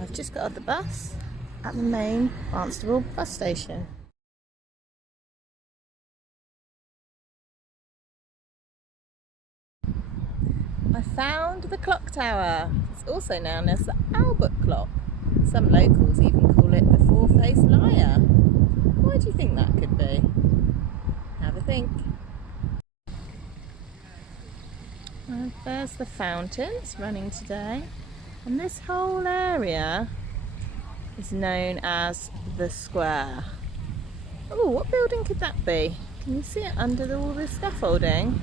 I've just got off the bus at the main Barnstaple bus station. I found the clock tower. It's also known as the Albert clock. Some locals even call it the four-faced liar. Why do you think that could be? Have a think. And there's the fountains running today, and this whole area is known as the square. Oh, what building could that be? Can you see it under all this scaffolding?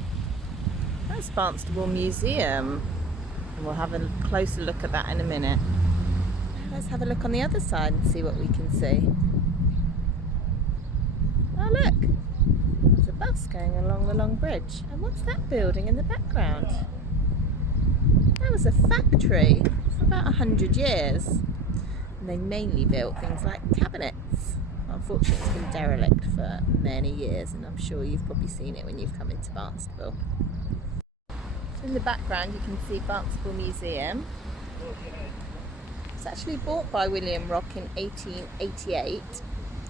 That's Barnstaple Museum, and we'll have a closer look at that in a minute. Let's have a look on the other side and see what we can see. Oh look, there's a bus going along the long bridge. And what's that building in the background? That was a factory for about 100 years. And they mainly built things like cabinets. Unfortunately, it's been derelict for many years, and I'm sure you've probably seen it when you've come into Barnstaple. In the background you can see Barnstaple Museum. It's actually bought by William Rock in 1888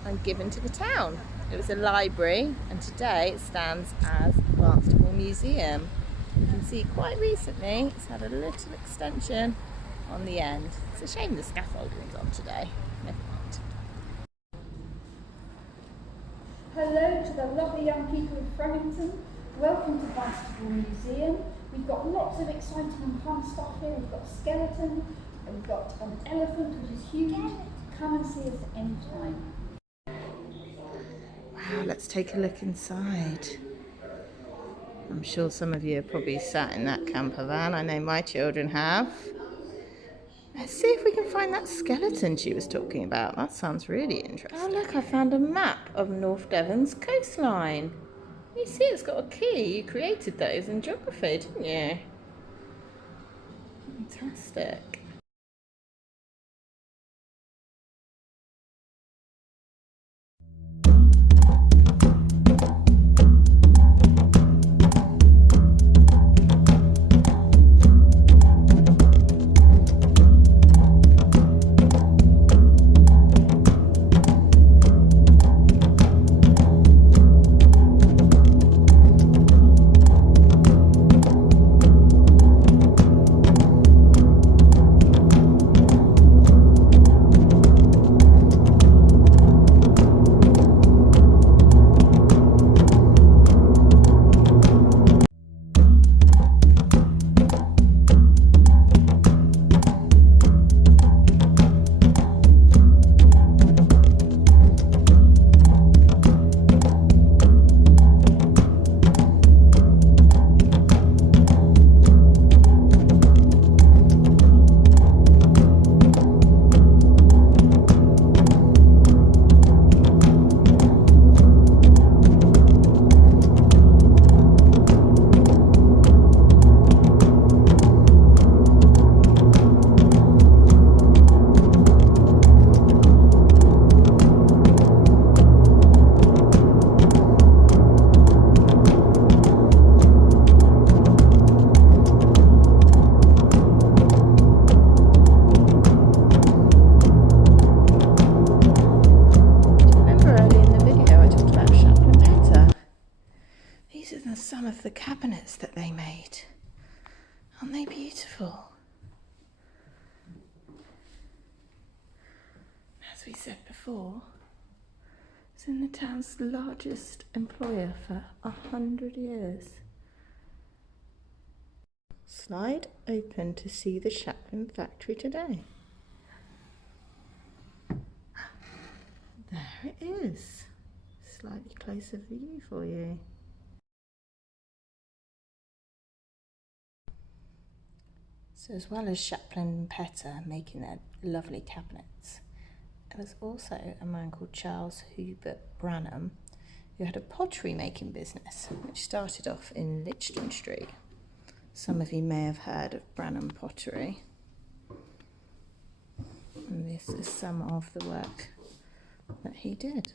and given to the town. It was a library, and today it stands as Barnstaple Museum. You can see quite recently it's had a little extension on the end. It's a shame the scaffolding's on today. Never mind. Hello to the lovely young people of Flemington. Welcome to Barnstaple Museum. We've got lots of exciting and fun stuff here. We've got a skeleton, and we've got an elephant, which is huge. Come and see us anytime. Wow, let's take a look inside. I'm sure some of you have probably sat in that camper van. I know my children have. Let's see if we can find that skeleton she was talking about. That sounds really interesting. Oh look, I found a map of North Devon's coastline. You see it's got a key. You created those in geography, didn't you? Fantastic. Some of the cabinets that they made. Aren't they beautiful? As we said before, it's in the town's largest employer for 100 years. Slide open to see the Chaplin factory today. There it is. Slightly closer view for you. So as well as Chaplin and Petter making their lovely cabinets, there was also a man called Charles Hubert Branham who had a pottery making business which started off in Lichton Street. Some of you may have heard of Branham pottery. And this is some of the work that he did.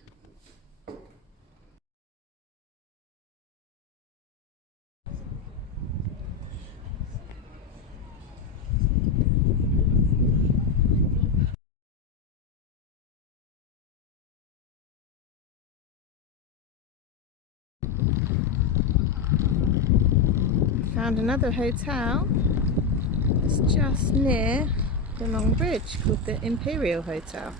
found another hotel. It's just near the long bridge called the Imperial Hotel.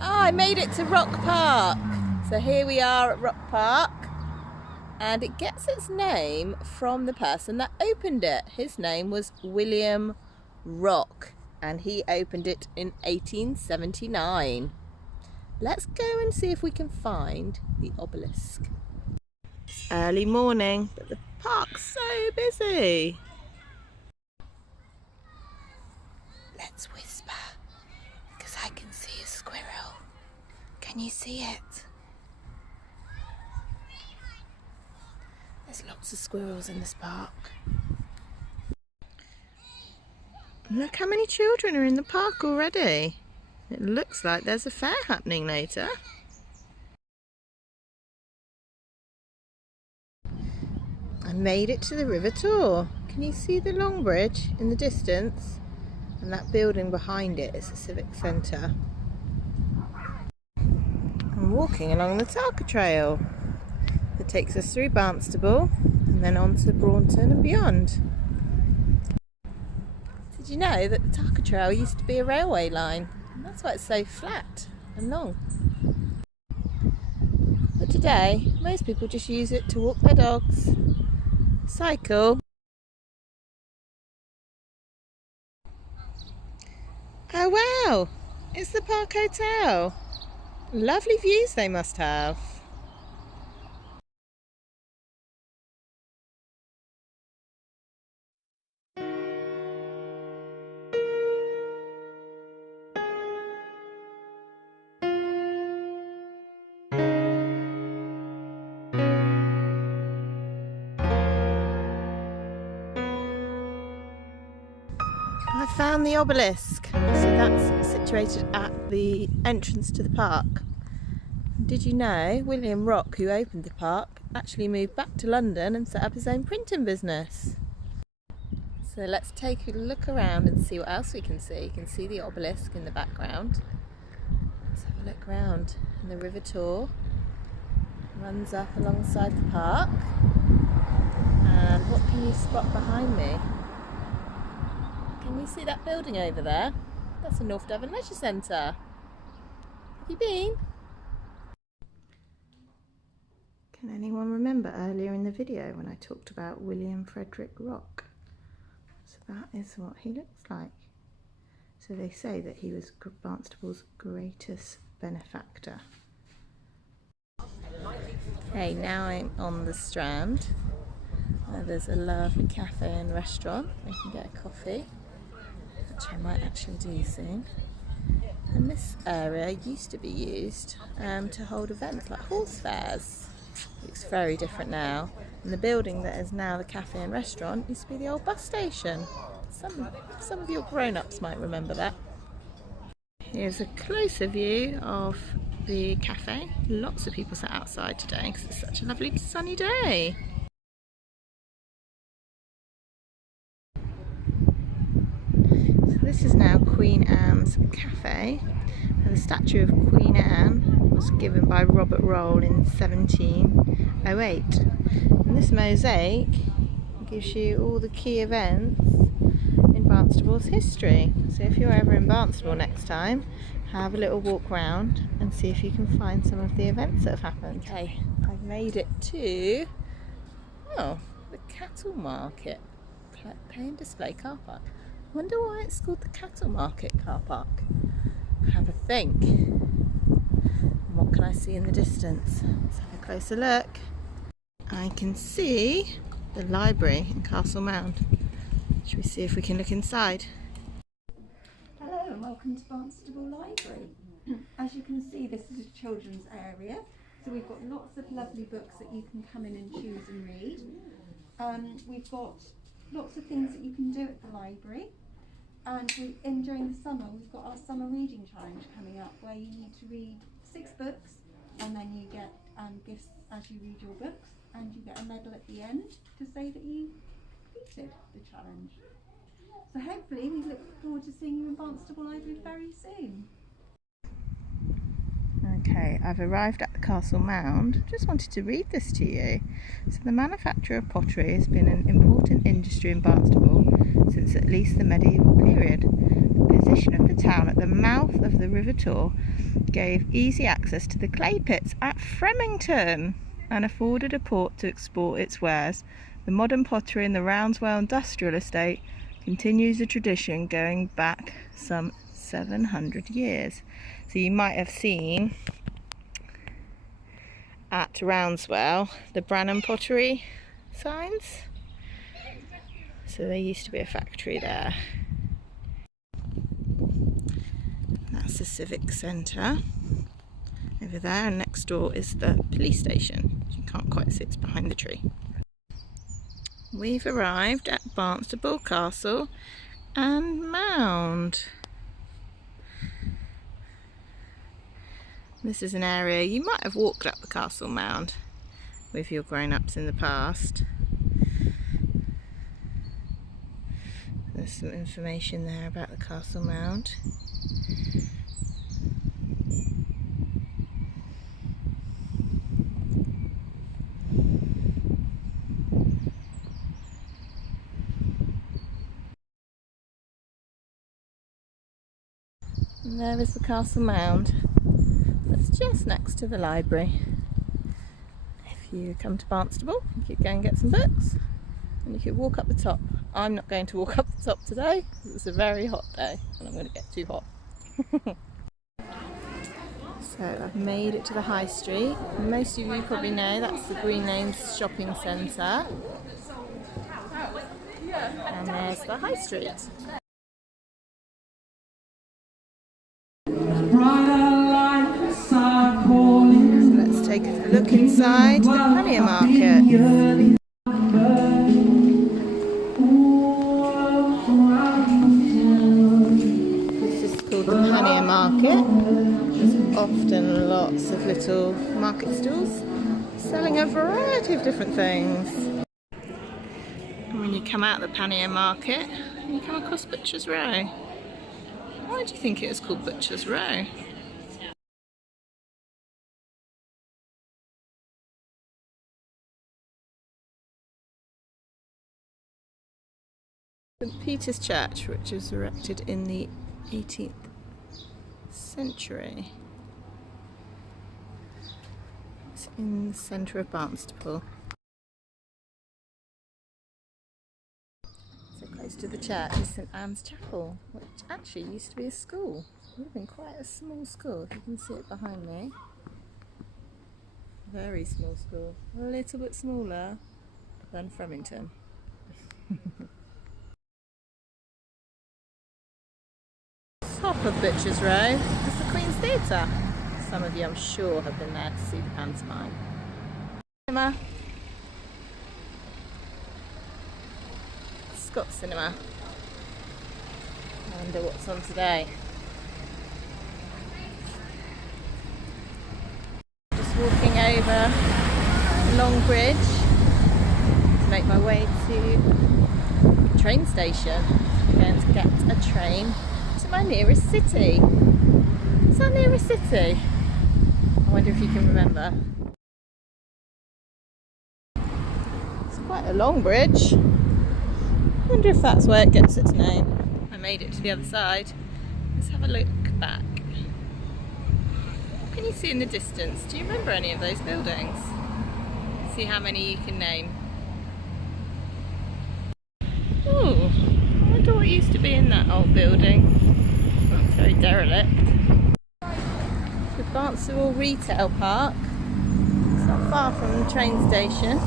I made it to Rock Park. So here we are at Rock Park, and it gets its name from the person that opened it. His name was William Rock, and he opened it in 1879. Let's go and see if we can find the obelisk. It's early morning, but the park's so busy. Let's whisper, because I can see a squirrel. Can you see it? There's lots of squirrels in this park. Look how many children are in the park already. It looks like there's a fair happening later. I made it to the river tour. Can you see the long bridge in the distance? And that building behind it is the civic centre. I'm walking along the Tarka Trail that takes us through Barnstaple and then on to Braunton and beyond. Did you know that the Tarka Trail used to be a railway line? And that's why it's so flat and long. But today, most people just use it to walk their dogs, cycle. Oh wow, it's the Park Hotel. Lovely views they must have. I found the obelisk. So that's situated at the entrance to the park. Did you know William Rock, who opened the park, actually moved back to London and set up his own printing business? So let's take a look around and see what else we can see. You can see the obelisk in the background. Let's have a look around. And the river tour runs up alongside the park. And what can you spot behind me? Can you see that building over there? That's the North Devon Leisure Centre. Have you been? Can anyone remember earlier in the video when I talked about William Frederick Rock? So that is what he looks like. So they say that he was Barnstable's greatest benefactor. Okay, now I'm on the Strand. There's a lovely cafe and restaurant. We can get a coffee, which I might actually do soon. And this area used to be used to hold events like horse fairs. It looks very different now. And the building that is now the cafe and restaurant used to be the old bus station. Some of your grown-ups might remember that. Here's a closer view of the cafe. Lots of people sat outside today because it's such a lovely sunny day. So this is now Queen Anne's Cafe, and the statue of Queen Anne was given by Robert Roll in 1708. And this mosaic gives you all the key events in Barnstable's history. So if you're ever in Barnstaple next time, have a little walk round and see if you can find some of the events that have happened. Okay, I've made it to the cattle market, pay and display car park. I wonder why it's called the cattle market car park. Have a think. And what can I see in the distance? Let's have a closer look. I can see the library in Castle Mound. Should we see if we can look inside? Hello and welcome to Barnstaple Library. As you can see, this is a children's area, so we've got lots of lovely books that you can come in and choose and read. We've got lots of things that you can do at the library, and during the summer we've got our summer reading challenge coming up, where you need to read 6 books and then you get gifts as you read your books, and you get a medal at the end to say that you completed the challenge. So hopefully we look forward to seeing you in Barnstaple Library very soon. Okay, I've arrived at the castle mound. Just wanted to read this to you. So the manufacture of pottery has been an important industry in Barnstaple since at least the medieval period. The position of the town at the mouth of the River Tor gave easy access to the clay pits at Fremington and afforded a port to export its wares. The modern pottery in the Roundswell Industrial Estate continues a tradition going back some 700 years. So you might have seen at Roundswell the Branham pottery signs. So there used to be a factory there. That's the civic centre over there, and next door is the police station. You can't quite see, it's behind the tree. We've arrived at Barnstaple Castle and Mound. This is an area you might have walked up the castle mound with your grown-ups in the past. There's some information there about the castle mound. And there is the castle mound. That's just next to the library. If you come to Barnstaple, you could go and get some books, and you could walk up the top. I'm not going to walk up the top today because it's a very hot day and I'm going to get too hot. So I've made it to the high street. Most of you probably know that's the Green Lanes shopping centre. And there's the high street. So let's take a look inside the pannier market. This is called the pannier market. There's often lots of little market stalls selling a variety of different things. And when you come out of the pannier market, you come across Butcher's Row. Why do you think it was called Butcher's Row? St Peter's Church, which was erected in the 18th century. It's in the centre of Barnstaple. So close to the church is St Anne's Chapel, which actually used to be a school. It would have been quite a small school, if you can see it behind me. Very small school, a little bit smaller than Fremington. Top of Butcher's Row is the Queen's Theatre. Some of you, I'm sure, have been there to see the pantomime. Cinema. Scott Cinema. I wonder what's on today. Just walking over a long bridge to make my way to the train station. I'm going to get a train to my nearest city. What's our nearest city? I wonder if you can remember. It's quite a long bridge. I wonder if that's where it gets its name. I made it to the other side. Let's have a look back. What can you see in the distance? Do you remember any of those buildings? See how many you can name. Oh, I wonder what used to be in that old building. It's very derelict. The Barnstaple Retail Park. It's not far from the train station.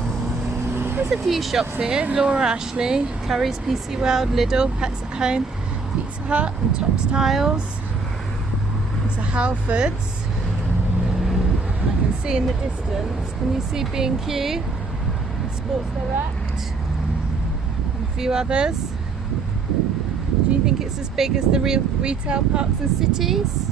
There's a few shops here. Laura Ashley, Curry's PC World, Lidl, Pets at Home, Pizza Hut and Tops Tiles. There's a Halfords. I can see in the distance, can you see B&Q and Sports Direct and a few others? Do you think it's as big as the real retail parks and cities?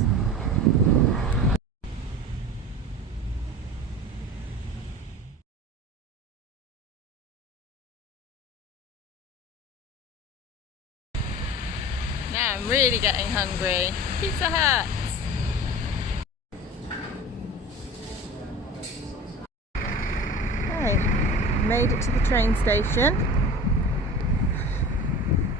Now I'm really getting hungry. Pizza Hut! Made it to the train station.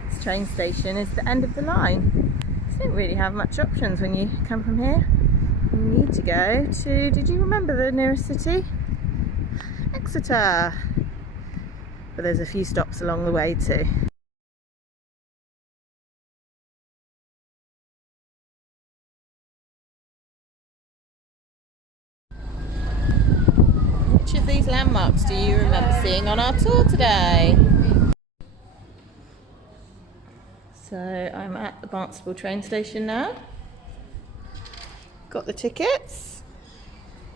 This train station is the end of the line. So you don't really have much options when you come from here. You need to go to, did you remember the nearest city? Exeter. But there's a few stops along the way too. Which of these landmarks do you remember seeing on our tour today? So I'm at the Barnstaple train station now. Got the tickets.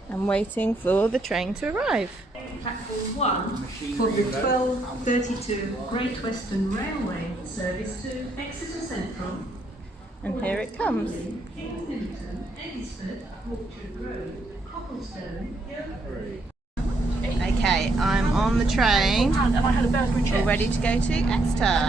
I'm waiting for the train to arrive. Platform 1 for the 12:32 Great Western Railway service to Exeter Central. And here it comes. Kensington, Eddisford, Orchard Road, Copplestone, Guildford. Okay, I'm on the train, all ready to go to Exeter.